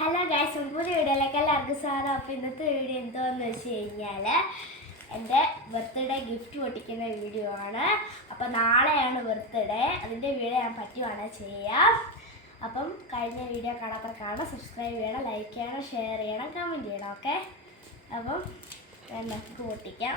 Hello guys, പുതിയ വീഡിയോയിലേക്ക് എല്ലാവർക്കും സ്വാഗതം. അപ്പോൾ ഇന്നത്തെ വീഡിയോ എന്താണെന്ന് വെച്ച് കഴിഞ്ഞാൽ എൻ്റെ ബർത്ത്ഡേ ഗിഫ്റ്റ് പൊട്ടിക്കുന്ന വീഡിയോ ആണ്. അപ്പോൾ നാളെയാണ് ബർത്ത്ഡേ. അതിൻ്റെ വീഡിയോ ഞാൻ പറ്റുവാണെങ്കിൽ ചെയ്യാം. അപ്പം കഴിഞ്ഞ വീഡിയോ കാണാത്തവർക്കാണ് സബ്സ്ക്രൈബ് ചെയ്യണം, ലൈക്ക് ചെയ്യണം, ഷെയർ ചെയ്യണം, കമൻറ്റ് ചെയ്യണം. ഓക്കെ, അപ്പം നമുക്ക് പൊട്ടിക്കാം.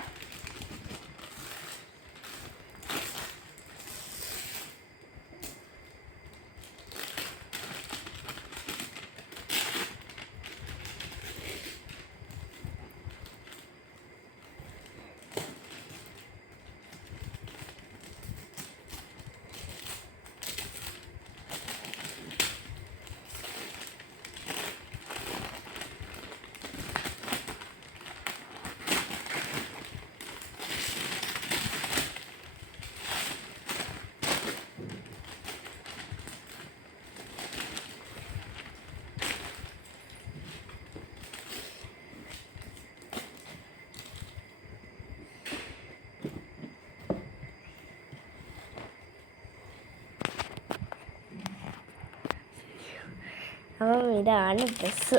അപ്പം ഇതാണ് ഡ്രസ്സ്.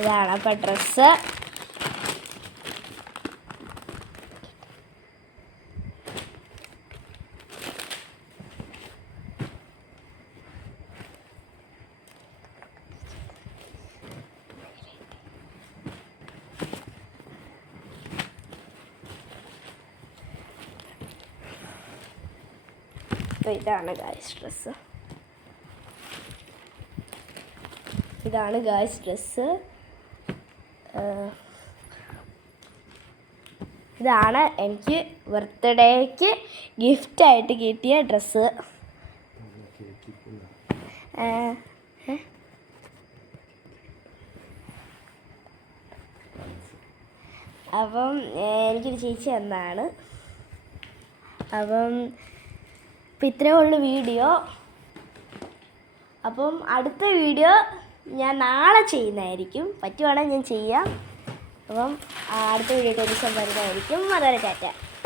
ഇതാണ് അപ്പം ഡ്രസ്സ്. ഇതാണ് ഗായ്സ് ഡ്രസ്സ്. ഇതാണ് ഗായ്സ് ഡ്രസ്സ്. ഇതാണ് എനിക്ക് ബർത്ത്ഡേക്ക് ഗിഫ്റ്റായിട്ട് കിട്ടിയ ഡ്രസ്സ്. അപ്പം എനിക്കൊരു ചേച്ചി തന്നതാണ്. അപ്പം ഇപ്പം ഇത്രയേ ഉള്ളൂ വീഡിയോ. അപ്പം അടുത്ത വീഡിയോ ഞാൻ നാളെ ചെയ്യുന്നതായിരിക്കും. പറ്റുവാണെങ്കിൽ ഞാൻ ചെയ്യാം. അപ്പം അടുത്ത വീഡിയോ ഒരു ദിവസം വരുന്നതായിരിക്കും. അതുവരെ ടാറ്റ.